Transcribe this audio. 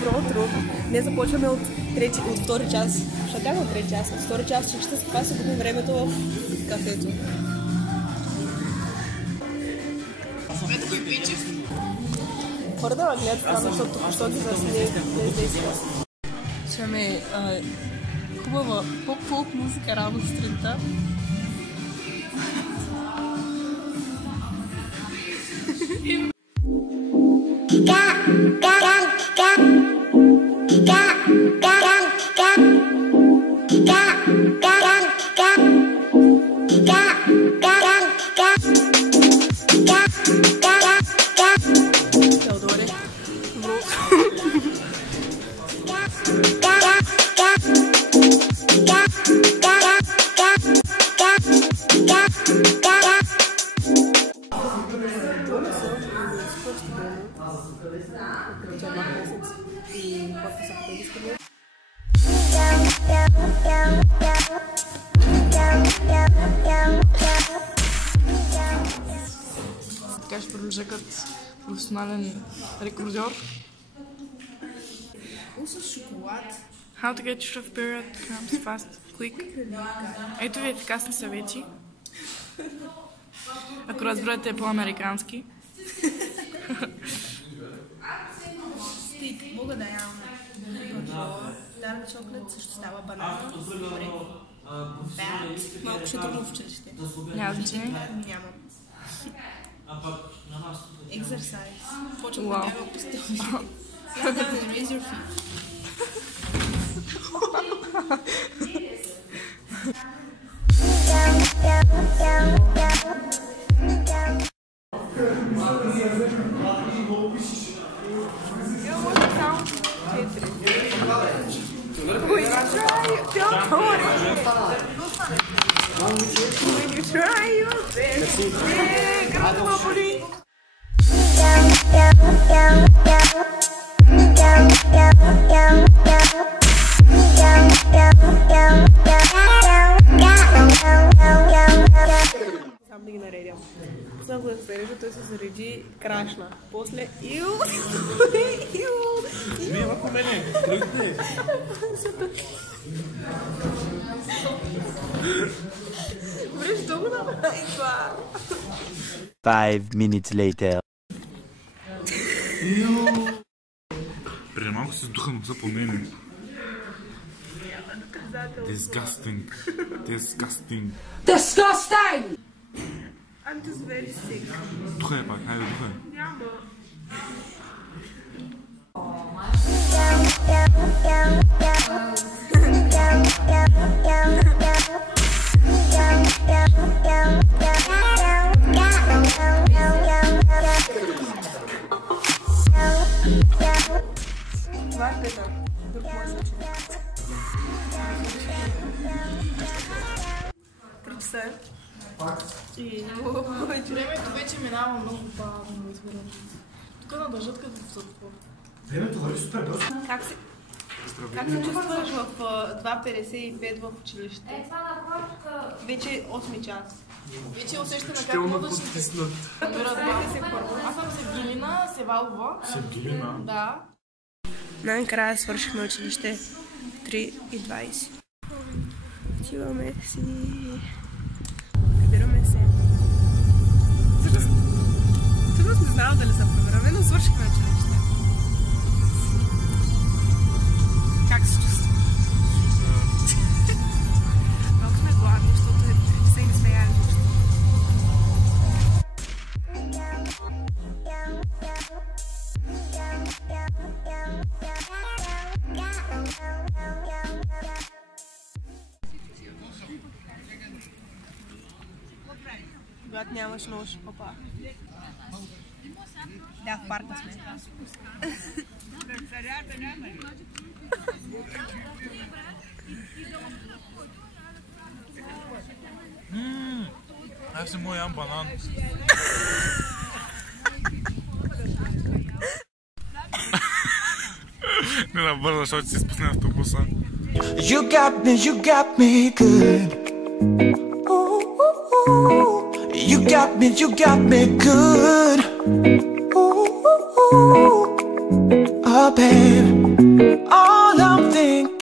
Добро утро! Днес започваме от втори час. Ще бяга от трети час. От втори час ще това се губим времето в кафето. Ето кой пичев. Хора да гледат странно, защото току-що ги засне издейства. Ще ме хубава поп-фолк музика рано сутринта. Така ще продължа като професионален рекордьор. С шоколад. How to get your short period comes fast, quick. Ето ви ефикасни съвети. Ако разберете по-американски. Стик, мога да ям дарк чоклет, също става банана. Бат, малко ще трудно в училище. Няма значение. Нямам. Exercise. Почвам да Wow. бягам по стълбите. Raise your feet. When you try your best, Сам да ги наредям. Пуснах го да се зарежа, той се зареди, крашна. После иу. Смей върху мене, тръгне. Връж долу направи това. 5 minutes later. Преди малко се сдуха носа по мене. Disgusting. Disgusting. Disgusting! I'm just very sick. Духай пак, хайде духай. Няма. Това е Петър. Друг мой съученик. 3 часа. И не мога повече. Времето вече минава много бавно, разбирам. Тук надържат като в затвор. Времето върви супер бързо. Как се чувстваш в 2:55 в училище? Вече 8 час. Вече усещаме как мозъчните се първо. Аз съм Севгилина, Севалова. Севгилина? Да. Най-накрая свършихме училище 3:20. Отиваме си. Прибираме се. Всъщност не знам дали се прибираме, но свършихме училище. Как се чувстваш? Малко сме гладни, защото е 3 часа и не сме яли нищо. Когато нямаш нож, опа. Да, в парка сме. Аз не мога ям банан. Не набърза, защото си спусне автобуса. You got me good. You got me good. Oh, babe. All I'm thinking